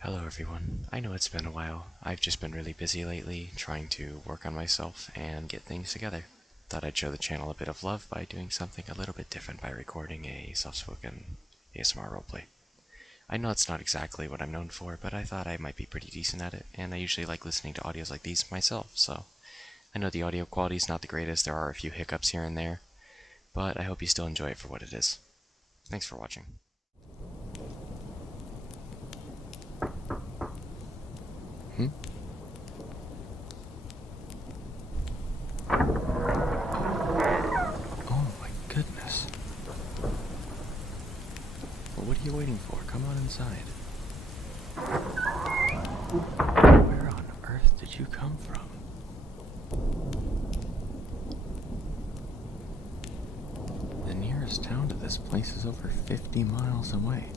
Hello everyone. I know it's been a while. I've just been really busy lately, trying to work on myself and get things together. Thought I'd show the channel a bit of love by doing something a little bit different by recording a soft-spoken ASMR roleplay. I know it's not exactly what I'm known for, but I thought I might be pretty decent at it, and I usually like listening to audios like these myself, so I know the audio quality is not the greatest, there are a few hiccups here and there, but I hope you still enjoy it for what it is. Thanks for watching. Hmm? Oh my goodness. Well, what are you waiting for? Come on inside. Where on earth did you come from? The nearest town to this place is over 50 miles away.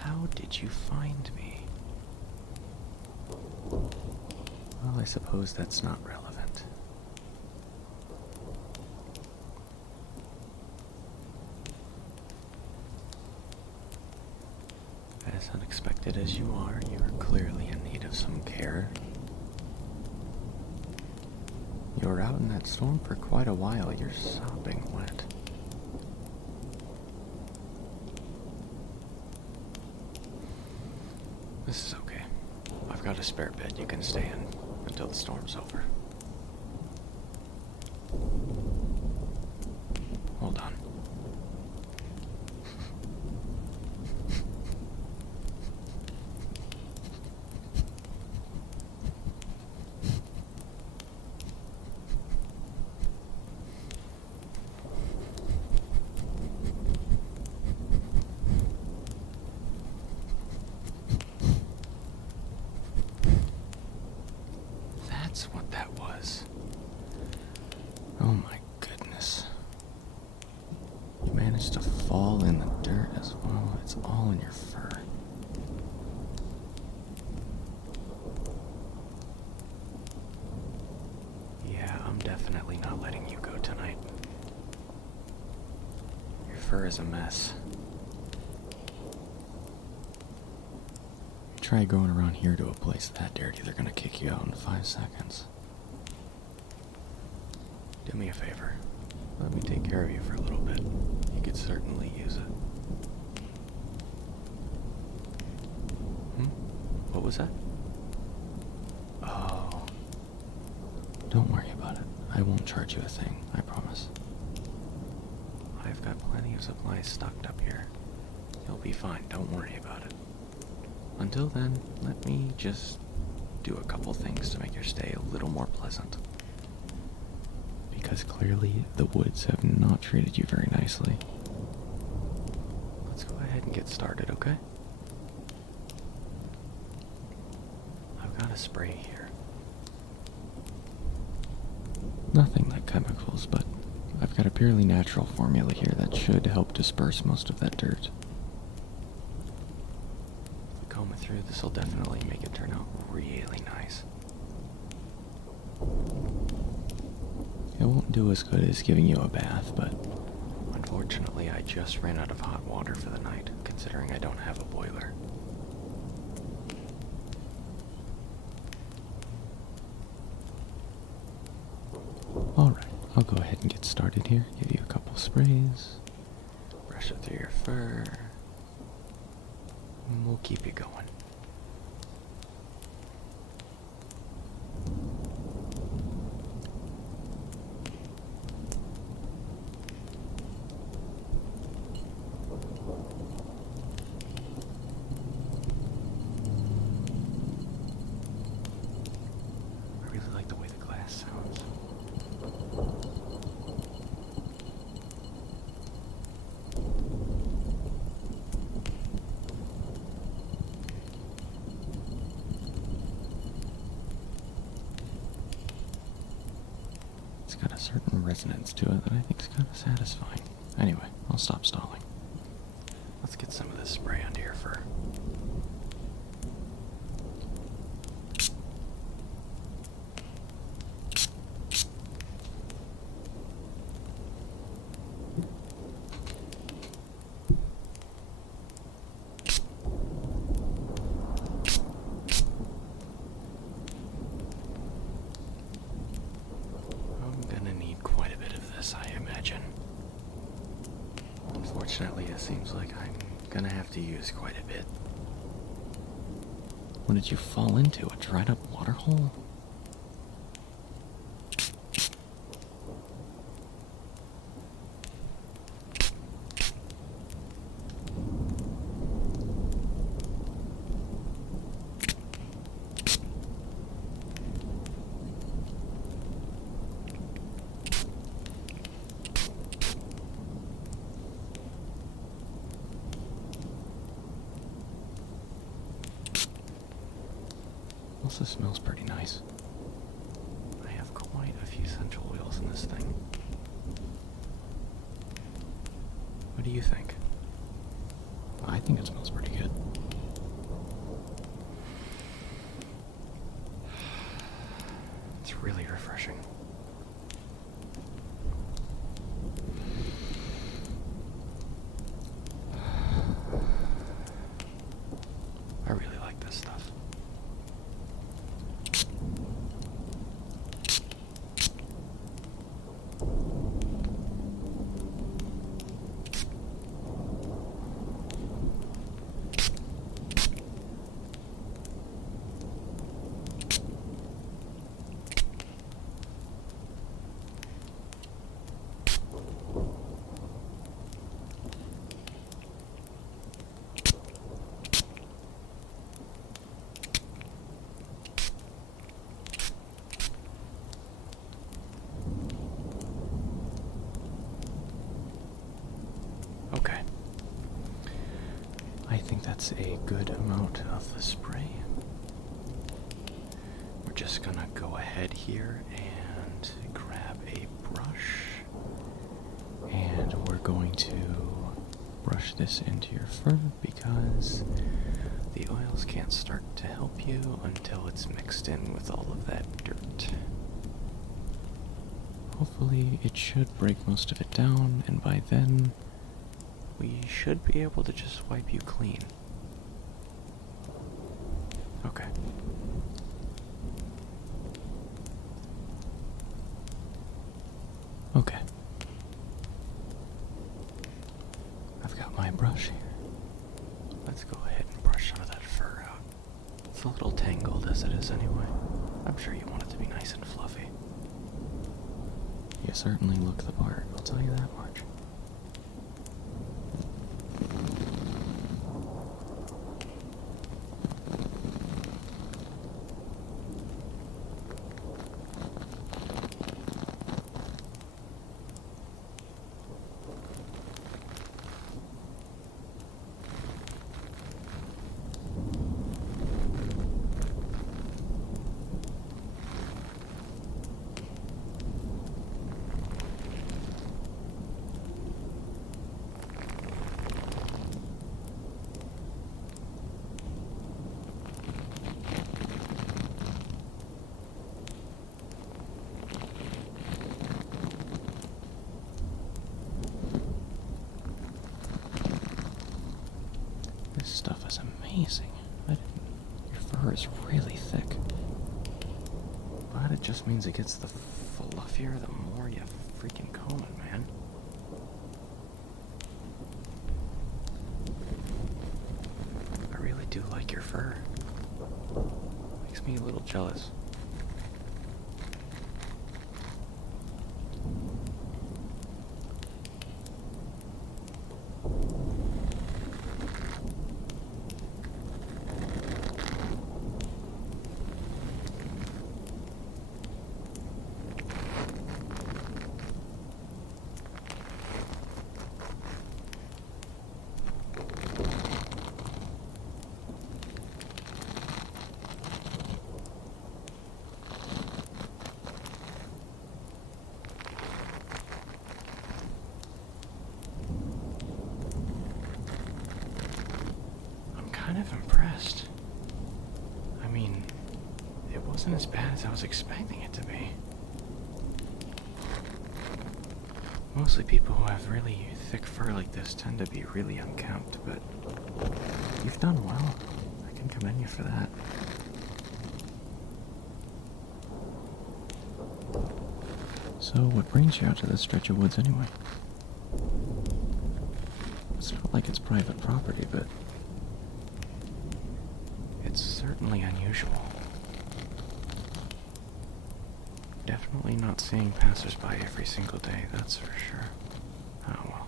How did you find me? Well, I suppose that's not relevant. As unexpected as you are clearly in need of some care. You were out in that storm for quite a while. You're sopping wet. This is okay. I've got a spare bed you can stay in until the storm's over. Hold on. That's what that was. Oh my goodness. You managed to fall in the dirt as well. It's all in your fur. Yeah, I'm definitely not letting you go tonight. Your fur is a mess. Try going around here to a place that dirty, they're gonna kick you out in 5 seconds. Do me a favor. Let me take care of you for a little bit. You could certainly use it. What was that? Oh. Don't worry about it. I won't charge you a thing, I promise. I've got plenty of supplies stocked up here. You'll be fine, don't worry about it. Until then, let me just do a couple things to make your stay a little more pleasant. Because clearly, the woods have not treated you very nicely. Let's go ahead and get started, okay? I've got a spray here. Nothing like chemicals, but I've got a purely natural formula here that should help disperse most of that dirt. Comb it through, this will definitely make it turn out really nice. It won't do as good as giving you a bath, but unfortunately I just ran out of hot water for the night, considering I don't have a boiler. Alright, I'll go ahead and get started here, give you a couple sprays, brush it through your fur, and we'll keep you going. I really like the way the glass sounds. It's got a certain resonance to it that I think is kind of satisfying. Anyway, I'll stop stalling. Let's get some of this spray onto your fur. Unfortunately, it seems like I'm gonna have to use quite a bit. What did you fall into? A dried up water hole? Also smells pretty nice. I have quite a few essential oils in this thing. What do you think? I think it smells pretty good. It's really refreshing. I really like this stuff. Okay. I think that's a good amount of the spray. We're just gonna go ahead here and grab a brush. And we're going to brush this into your fur because the oils can't start to help you until it's mixed in with all of that dirt. Hopefully it should break most of it down, and by then we should be able to just wipe you clean. Okay. Okay. I've got my brush here. Let's go ahead and brush some of that fur out. It's a little tangled as it is anyway. I'm sure you want it to be nice and fluffy. You certainly look the part, I'll tell you that much. This stuff is amazing. Your fur is really thick. But it just means it gets the fluffier the more you freaking comb it, man. I really do like your fur. Makes me a little jealous. Kind of impressed. I mean, it wasn't as bad as I was expecting it to be. Mostly people who have really thick fur like this tend to be really unkempt, but you've done well. I can commend you for that. So, what brings you out to this stretch of woods anyway? It's not like it's private property, but it's certainly unusual. Definitely not seeing passers-by every single day, that's for sure. Oh well.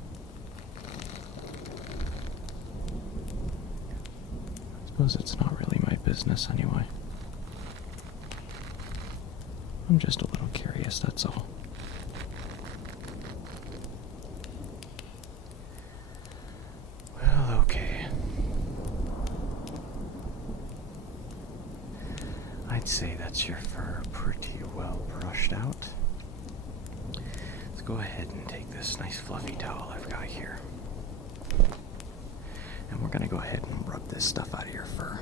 I suppose it's not really my business anyway. I'm just a little curious, that's all. Well, okay. I'd say that's your fur pretty well brushed out. Let's go ahead and take this nice fluffy towel I've got here. And we're gonna go ahead and rub this stuff out of your fur.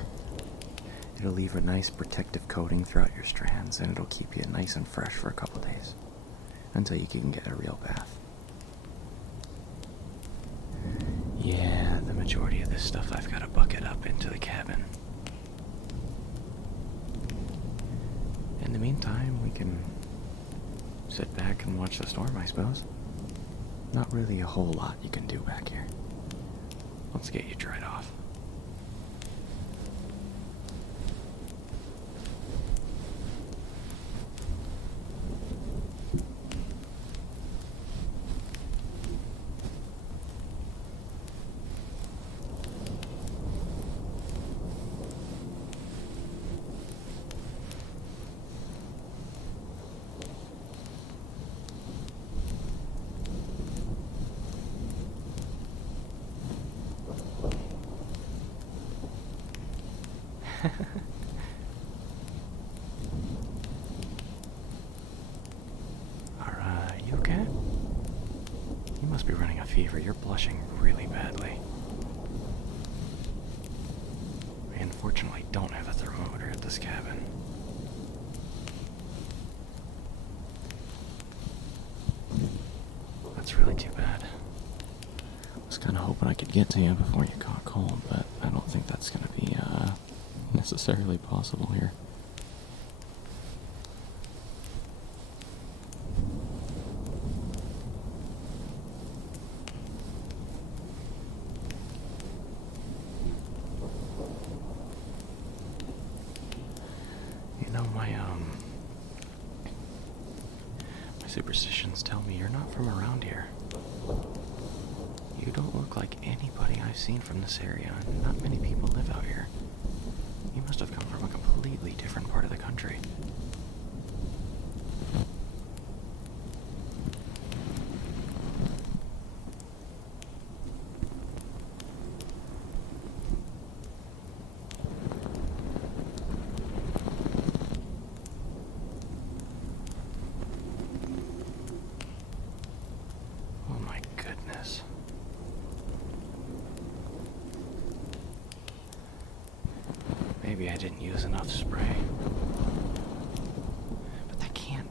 It'll leave a nice protective coating throughout your strands, and it'll keep you nice and fresh for a couple days, until you can get a real bath. Yeah, the majority of this stuff I've got to bucket up into the cabin. In the meantime, we can sit back and watch the storm, I suppose. Not really a whole lot you can do back here. Let's get you dried off. You okay? You must be running a fever. You're blushing really badly. We unfortunately don't have a thermometer at this cabin. That's really too bad. I was kind of hoping I could get to you before you caught cold, but I don't think that's going to be necessarily possible here. You know, my superstitions tell me you're not from around here. You don't look like anybody I've seen from this area, and not many people live out here. You must have come from a completely different part of the country. Oh my goodness. Maybe I didn't use enough spray. But that can't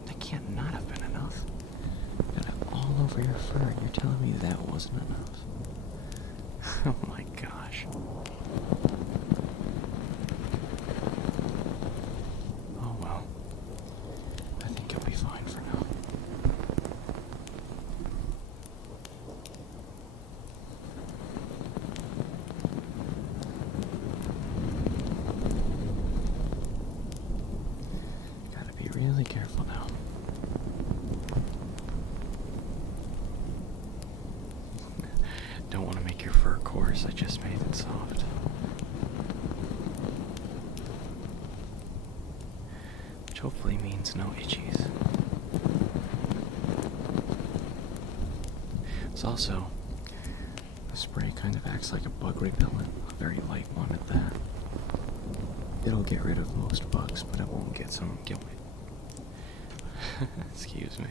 not have been enough. Got it all over your fur, and you're telling me that wasn't enough. Oh my gosh. Oh well. I think you'll be fine for now. Really careful now. Don't want to make your fur coarse, I just made it soft. Which hopefully means no itchies. It's also, the spray kind of acts like a bug repellent, a very light one at that. It'll get rid of most bugs, but it won't get excuse me.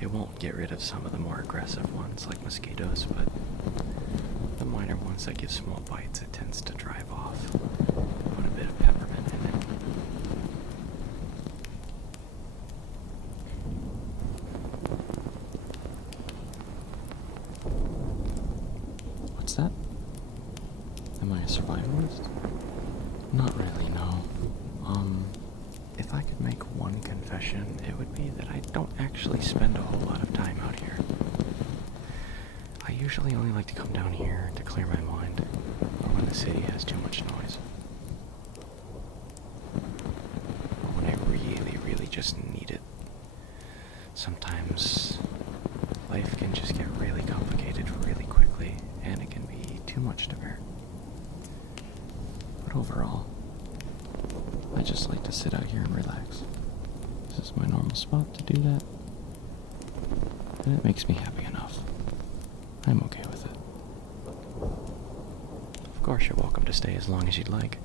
It won't get rid of some of the more aggressive ones, like mosquitoes, but the minor ones that give small bites, it tends to drive off. Put a bit of peppermint in it. What's that? Am I a survivalist? Not really, no. If I could make one confession, it would be that I don't actually spend a whole lot of time out here. I usually only like to come down here to clear my mind, or when the city has too much noise. Or when I really, really just need it. Sometimes life can just get really complicated really quickly, and it can be too much to bear. But overall, I just like to sit out here and relax. This is my normal spot to do that, and it makes me happy enough. I'm okay with it. Of course, you're welcome to stay as long as you'd like.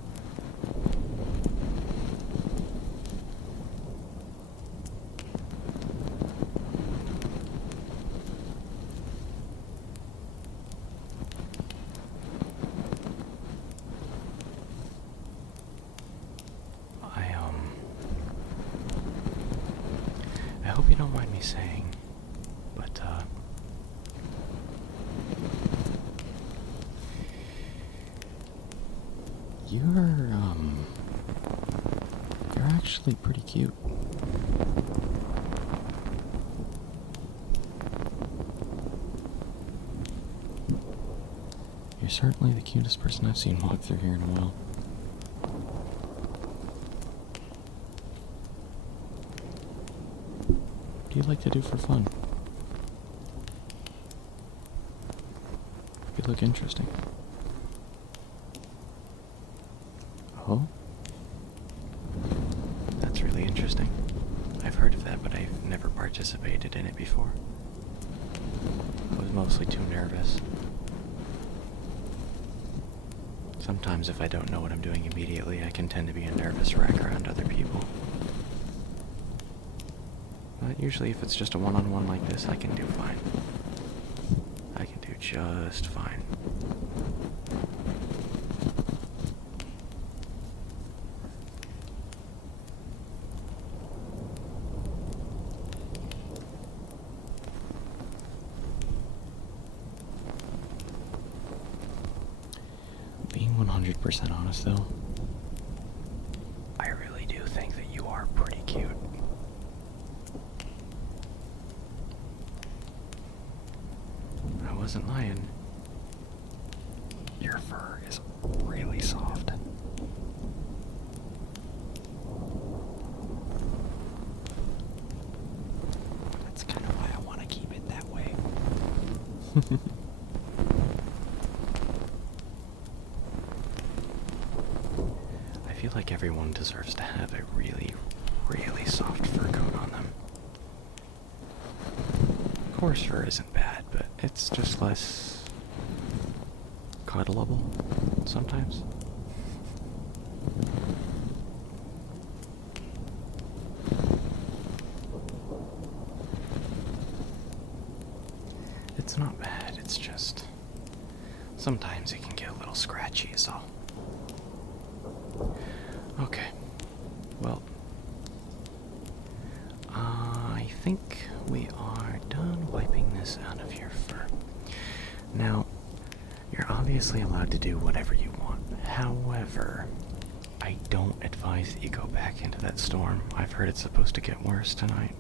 I hope you don't mind me saying, but, you're actually pretty cute. You're certainly the cutest person I've seen walk through here in a while. What do you like to do for fun? You look interesting. Oh? That's really interesting. I've heard of that, but I've never participated in it before. I was mostly too nervous. Sometimes if I don't know what I'm doing immediately, I can tend to be a nervous wreck around other people. But usually if it's just a one-on-one like this, I can do fine. I can do just fine. Being 100% honest though, I really do think that you are pretty cute. I wasn't lying. Your fur is really soft. That's kind of why I want to keep it that way. I feel like everyone deserves to have a really, really soft fur coat on them. Coarse fur isn't bad, but it's just less cuddleable sometimes. It's not bad, it's just sometimes it can get a little scratchy is all. Okay, well, I think we are done wiping this out of your fur. Now, you're obviously allowed to do whatever you want. However, I don't advise that you go back into that storm. I've heard it's supposed to get worse tonight.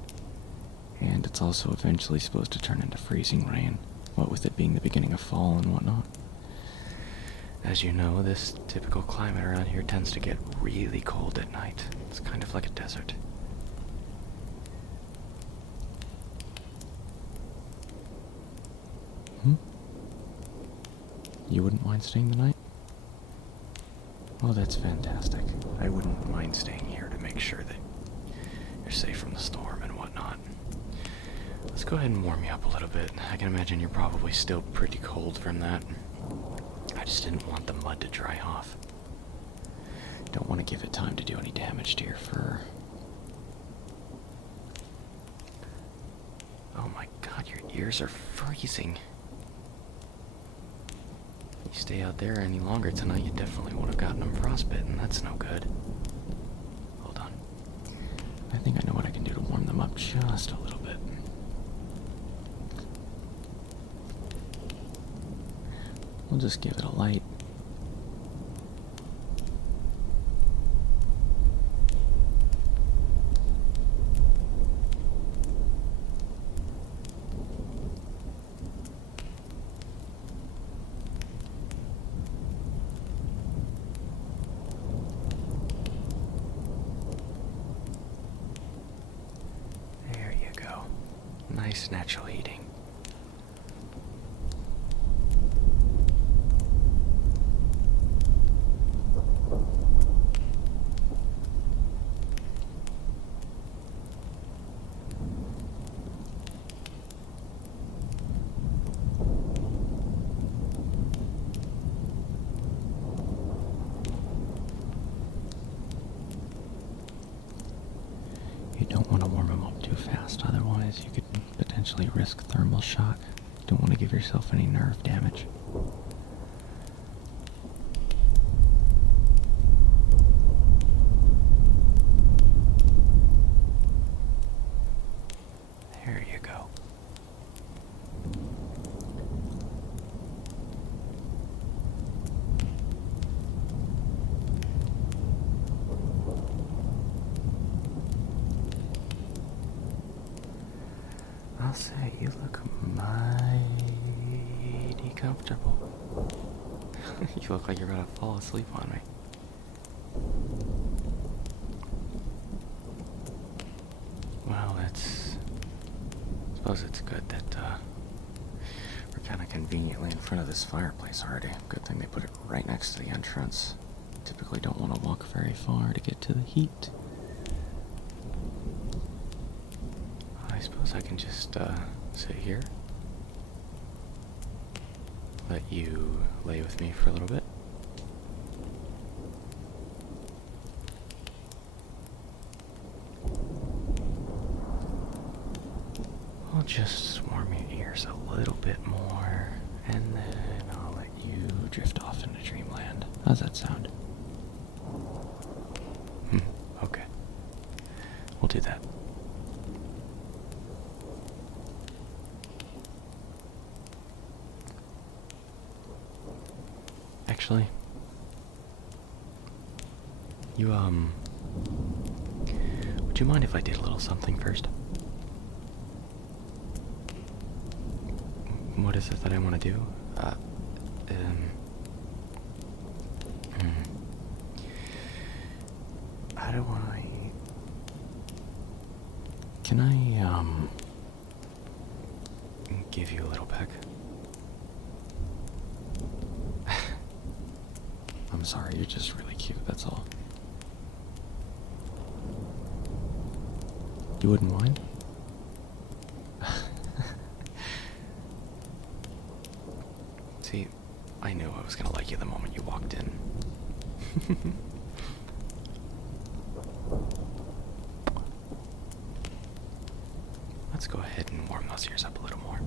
And it's also eventually supposed to turn into freezing rain, what with it being the beginning of fall and whatnot. As you know, this typical climate around here tends to get really cold at night. It's kind of like a desert. You wouldn't mind staying the night? Oh, that's fantastic. I wouldn't mind staying here to make sure that you're safe from the storm and whatnot. Let's go ahead and warm you up a little bit. I can imagine you're probably still pretty cold from that. I just didn't want the mud to dry off. Don't want to give it time to do any damage to your fur. Oh my god, your ears are freezing. You stay out there any longer tonight, you definitely would have gotten them frostbitten. That's no good. Hold on. I think I know what I can do to warm them up just a little bit. We'll just give it a light. nice natural heating. You don't want to warm them up too fast, otherwise you could potentially risk thermal shock. Don't want to give yourself any nerve damage. There you go. I'll say you look mighty comfortable. You look like you're about to fall asleep on me. Well, I suppose it's good that we're kind of conveniently in front of this fireplace already. Good thing they put it right next to the entrance. Typically don't want to walk very far to get to the heat. I suppose I can just sit here. Let you lay with me for a little bit. I'll just warm your ears a little bit more, and then I'll let you drift off into dreamland. How's that sound? Okay. We'll do that. Actually, would you mind if I did a little something first? What is it that I want to do? How do I... Can I, give you a little peck? I'm sorry, you're just really cute, that's all. You wouldn't mind? See, I knew I was gonna like you the moment you walked in. Let's go ahead and warm those ears up a little more.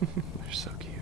They're so cute.